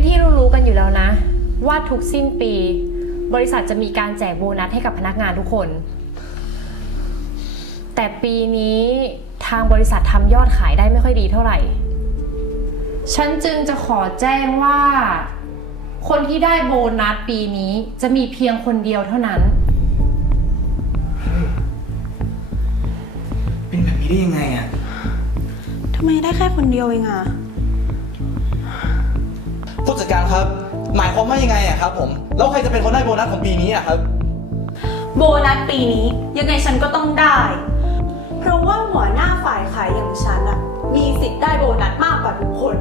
เป็นที่รู้ๆกันอยู่แล้วนะ ว่าทุกสิ้นปี บริษัทจะมีการแจกโบนัสให้กับพนักงานทุกคน แต่ปีนี้ทางบริษัททำยอดขายได้ไม่ค่อยดีเท่าไหร่ ฉันจึงจะขอแจ้งว่า คนที่ได้โบนัสปีนี้จะมีเพียงคนเดียวเท่านั้น เป็นแบบนี้ได้ยังไงอะทำไมได้แค่คนเดียวเองอะ ผู้จัดการครับ หมายความว่ายังไงอะครับผมแล้วใครจะเป็นคนได้โบนัสของปีนี้อะครับ โบนัสปีนี้ยังไงฉันก็ต้องได้ เพราะว่าหัวหน้าฝ่ายขายอย่างฉันอะมีสิทธิ์ได้โบนัสมากกว่าทุกคน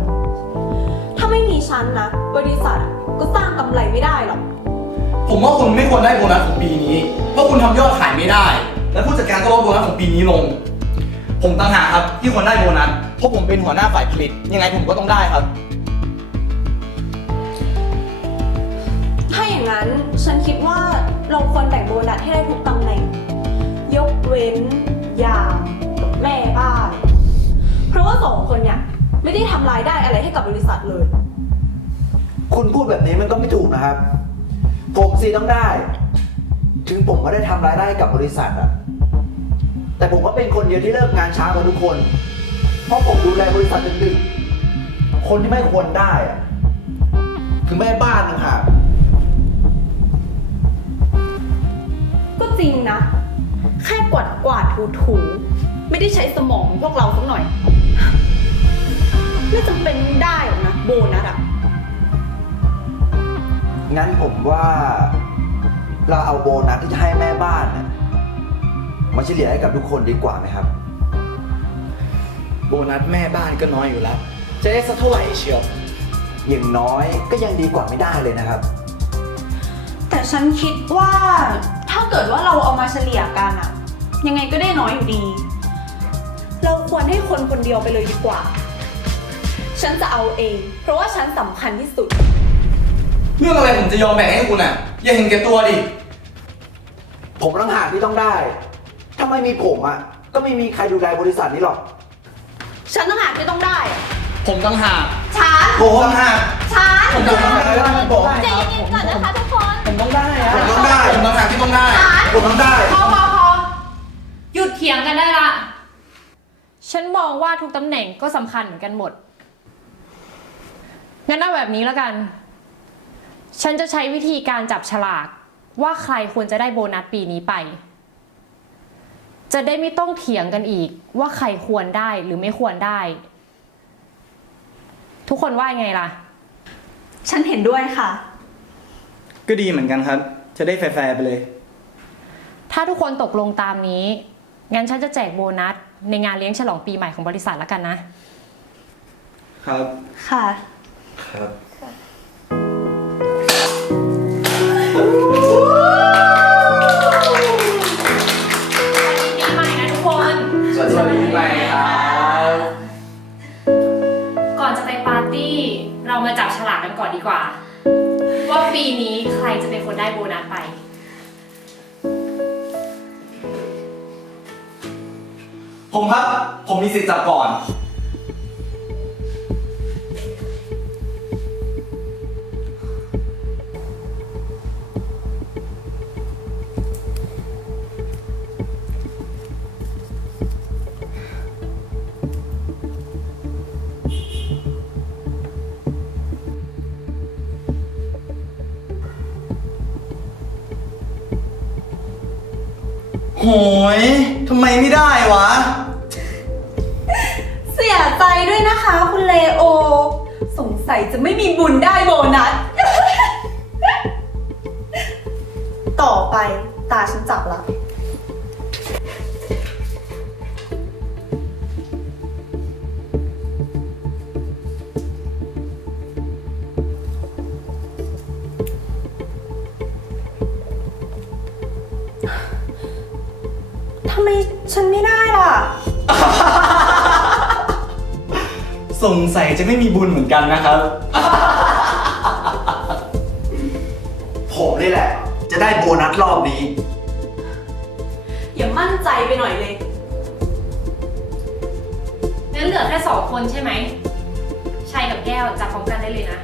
ถ้าไม่มีฉันนะ บริษัทอะก็สร้างกำไรไม่ได้หรอก ผมว่าคุณไม่ควรได้โบนัสของปีนี้ เพราะคุณทำยอดขายไม่ได้ และผู้จัดการก็ลดโบนัสของปีนี้ลง ผมต่างหากครับที่ควรได้โบนัสเพราะผมเป็นหัวหน้าฝ่ายผลิต ยังไงผมก็ต้องได้ครับ ถ้าอย่างนั้นฉันคิดว่าเราควรแบ่งโบนัสให้ได้ทุกตำแหน่ง ยกเว้นยามกับแม่บ้าน เพราะว่าสองคนเนี่ยไม่ได้ทำรายได้อะไรให้กับบริษัทเลย คุณพูดแบบนี้มันก็ไม่ถูกนะครับ ผมสิต้องได้ ถึงผมไม่ได้ทำรายได้กับบริษัทอะแต่ผมก็เป็นคนเดียวที่เลิกงานช้ากว่าทุกคน เพราะผมดูแลบริษัทดึกๆคนที่ไม่ควรได้อะคือแม่บ้านนะครับก็ ริงนะ แค่กวาดกวาดถูถูๆไม่ได้ใช้สมองพวกเราสักหน่อย ไม่จำเป็นต้องได้หรอกนะ โบนัสอะงั้นผมว่า เราเอาโบนัสที่จะให้แม่บ้านน่ะมาเฉลี่ยให้กับทุกคนดีกว่าไหมครับ โบนัสแม่บ้านก็น้อยอยู่แล้ว จะได้สักเท่าไหร่เชียว อย่างน้อยก็ยังดีกว่าไม่ได้เลยนะครับ แต่ฉันคิดว่า ถ้าเกิดว่าเราเอามาเฉลี่ยกันอะยังไงก็ได้น้อยอยู่ดี เราควรให้คนคนเดียวไปเลยดีกว่า ฉันจะเอาเอง เพราะว่าฉันสำคัญที่สุด เรื่องอะไรผมจะยอมแบ่งให้คุณอะ อย่าเห็นแก่ตัวดิ ผมต้องหากที่ต้องได้ ถ้าไม่มีผมอะก็ไม่มีใครดูแลบริษัทนี้หรอก ฉันต้องหากที่ต้องได้อะผมต่างหากฉันผมต่างหากฉันผมต่างหากผมใจเย็นๆก่อนนะ ผมต้องได้ พอพอพอหยุดเถียงกันได้ละ ฉันมองว่าทุกตำแหน่งก็สำคัญเหมือนกันหมด งั้นเอาแบบนี้แล้วกัน ฉันจะใช้วิธีการจับฉลาก ว่าใครควรจะได้โบนัสปีนี้ไป จะได้ไม่ต้องเถียงกันอีก ว่าใครควรได้หรือไม่ควรได้ ทุกคนว่ายังไงล่ะ ฉันเห็นด้วยค่ะ ก็ดีเหมือนกันครับ จะได้แฟร์ๆไปเลย ถ้าทุกคนตกลงตามนี้ งั้นฉันจะแจกโบนัส ในงานเลี้ยงฉลองปีใหม่ของบริษัทแล้วกันนะ ครับ ค่ะ ครับ ปีใหม่นะทุกคน สวัสดีปีใหม่ครับ ก่อนจะไปปาร์ตี้ เรามาจับฉลากกันก่อนดีกว่า ว่าปีนี้ใครจะเป็นคนได้โบนัสไป ผมครับ ผมมีสิทธิ์จับก่อน โหยทำไมไม่ได้วะ ใจด้วยนะคะคุณเลโอ สงสัยจะไม่มีบุญได้โบนัส ต่อไปตาฉันจับละ สงสัยจะไม่มีบุญเหมือนกันนะครับ ผมนี่แหละ จะได้โบนัสรอบนี้ อย่ามั่นใจไปหน่อยเลยงั้นเหลือแค่สองคนใช่ไหมชัยกับแก้วจับพร้อมกันได้เลยนะ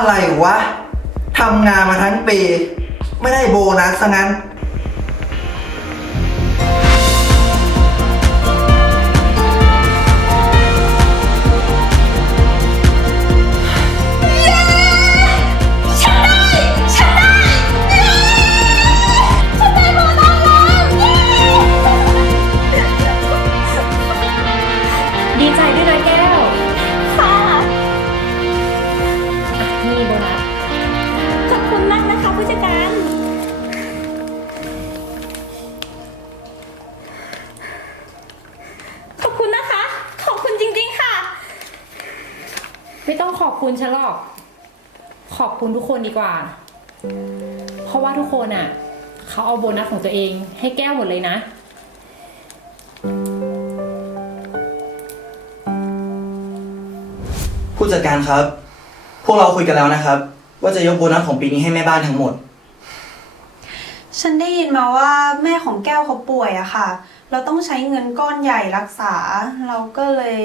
อะไรวะทำงานมาทั้งปี ไม่ได้โบนัสซะงั้น คุณฉันหรอก ขอบคุณทุกคนดีกว่า เพราะว่าทุกคนอะ เขาเอาโบนัสของตัวเอง ให้แก้วหมดเลยนะ ผู้จัดการครับ พวกเราคุยกันแล้วนะครับ ว่าจะยกโบนัสของปีนี้ให้แม่บ้านทั้งหมด ฉันได้ยินมาว่าแม่ของแก้วเขาป่วยอะค่ะ เราต้องใช้เงินก้อนใหญ่รักษา เราก็เลย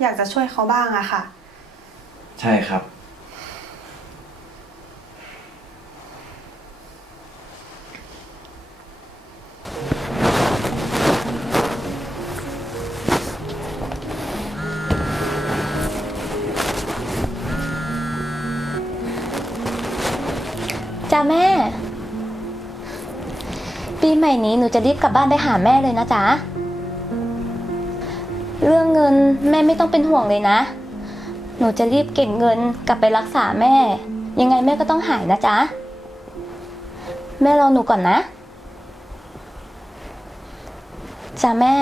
อยากจะช่วยเขาบ้างอะค่ะ ใช่ครับ จ้าแม่ ปีใหม่นี้หนูจะรีบกลับบ้านไปหาแม่เลยนะจ๊ะ เรื่องเงินแม่ไม่ต้องเป็นห่วงเลยนะ หนูจะรีบเก็บเงินกลับไปรักษาแม่ ยังไงแม่ก็ต้องหายนะจ๊ะ แม่รอหนูก่อนนะจ้าแม่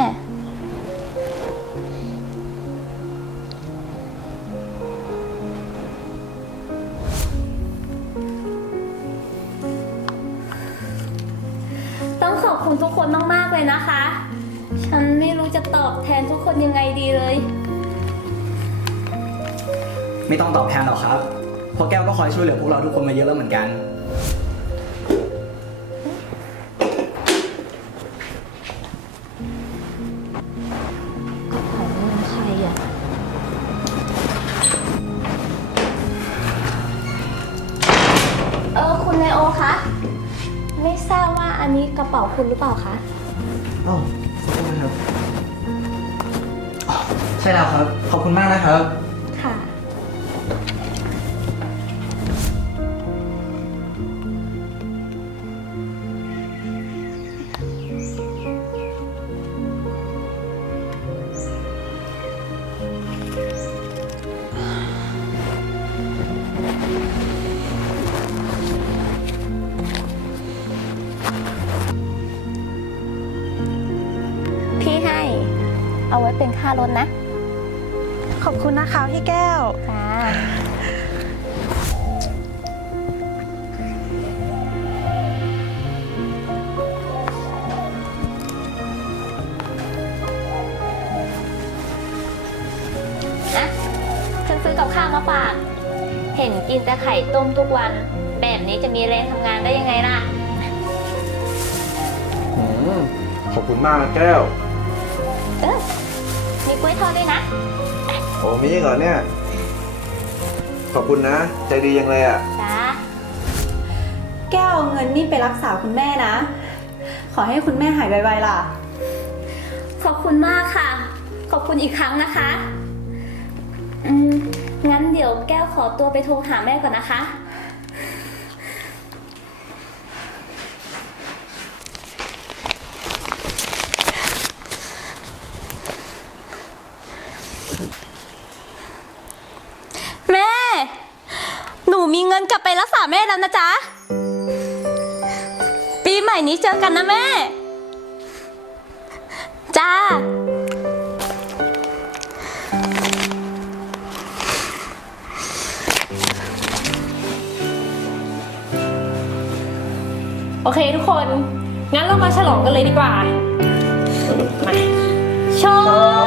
ต้องขอบคุณทุกคนมาก ๆ เลยนะคะ ฉันไม่รู้จะตอบแทนทุกคนยังไงดีเลย ไม่ต้องตอบแทนหรอกครับเพราะแก้วก็คอยช่วยเหลือพวกเราทุกคนมาเยอะแล้วเหมือนกัน ของเงินใครอะ เออคุณนายโอคะ ไม่ทราบว่าอันนี้กระเป๋าคุณหรือเปล่าคะ อ๋อขอบคุณครับอ๋อใช่แล้วครับ ขอบคุณมากนะครับ เอาไว้เป็นค่ารถนะ ขอบคุณนะคะพี่แก้ว ค่ะอะฉันซื้อกับข้าวมาฝาก เห็นกินแต่ไข่ต้มทุกวัน แบบนี้จะมีแรงทำงานได้ยังไงล่ะอืมขอบคุณมากนะแก้ว เออ มีกล้วยทอดด้วยนะ โอ้มีเหรอเนี่ย ขอบคุณนะ ใจดียังเลยอะ จ้า แก้วเอาเงินนี่ไปรักษาคุณแม่นะ ขอให้คุณแม่หายไวๆล่ะ ขอบคุณมากค่ะ ขอบคุณอีกครั้งนะคะ อืม งั้นเดี๋ยวแก้วขอตัวไปโทรหาแม่ก่อนนะคะ แม่ หนูมีเงินก ลับไปรักษาแม่แล้วนะจ๊ะ ปีใหม่นี้เจอกันนะแม่ จ้า โอเคทุกคน งั้นเรามาฉลองกันเลยดีกว่า มาชน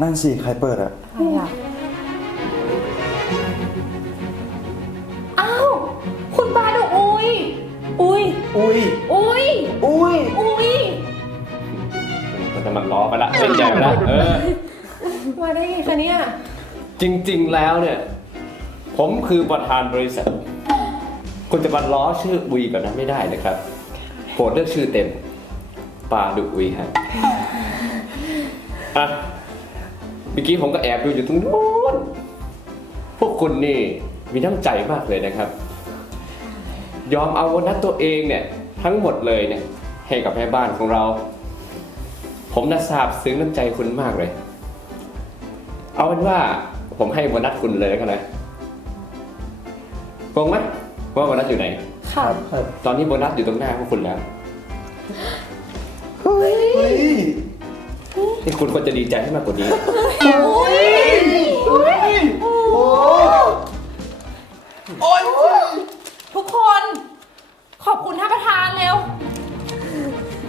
นั่นสิ ใครเปิดอะใครอะอ้าว คุณปาดุกอุยอุยอุ้ย อุยอุ้ย อุยมันจะมันล้อไปละเล่นใจไปละเออ มาได้ไงคะเนี่ย จริงๆแล้วเนี่ย ผมคือประธานบริษัท คุณจะมาล้อชื่ออุยแบบนั้นไม่ได้นะครับโปรดเลือกชื่อเต็มปาดุอุยฮะ อะเมื่อกี้ผมก็แอบดูอยู่ตรงโน้น พวกคุณนี่มีน้ำใจมากเลยนะครับ ยอมเอาวันนั้นตัวเองเนี่ยทั้งหมดเลยเนี่ยให้กับแม่บ้านของเรา ผมน่าทราบซึ้งน้ำใจคุณมากเลย เอาเป็นว่าผมให้โบนัสคุณเลยแล้วกันนะงงไหมว่าโบนัสอยู่ไหนค่ะตอนนี้โบนัสอยู่ตรงหน้าพวกคุณแล้ว นี่คุณควรจะดีใจให้มากกว่านี้ โอ๊ยทุกคน ขอบคุณท่านประธานเร็ว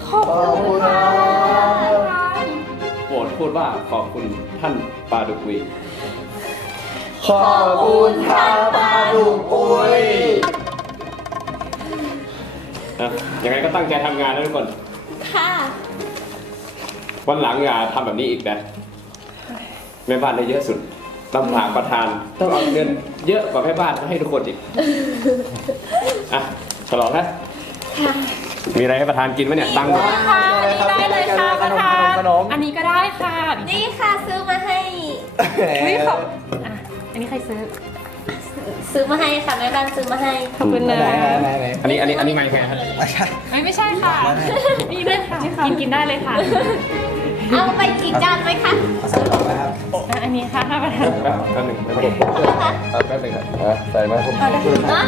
ขอบคุณค่ะท่านประธาน โปรดพูดว่าขอบคุณท่านปาดุกวีขอบคุณครับปลาดุกุยนะยังไงก็ตั้งใจทำงานนะทุกคน ค่ะ วันหลังอย่าทำแบบนี้อีกนะแม่บ้านได้เยอะสุดลำบากประธานต้องเอาเงินเยอะกว่าแม่บ้านมาให้ทุกคนอีกอะฉลองนะมีอะไรให้ประธานกินไหมเนี่ยตังค์หมดค่ะอันนี้ได้เลยค่ะประธานขนมอันนี้ก็ได้ค่ะนี่ค่ะซื้อมาให้อุ้ยขอบอะอันนี้ใครซื้อ ซื้อมาให้ค่ะแม่บ้านซื้อมาให้ขอบคุณนะไหนไหนอันนี้อันนี้อันนี้ไม่แค่ครับไม่ใช่ไม่ไม่ใช่ค่ะนี่ด้วยค่ะกินกินได้เลยค่ะ เอาไปอีกจานไหมคะอะอันนี้ค่ะท่านประธานแป๊บแป๊บหนึ่งแป๊บหนึ่งแป๊บหนึ่งครับอะใส่มาผมเนาะ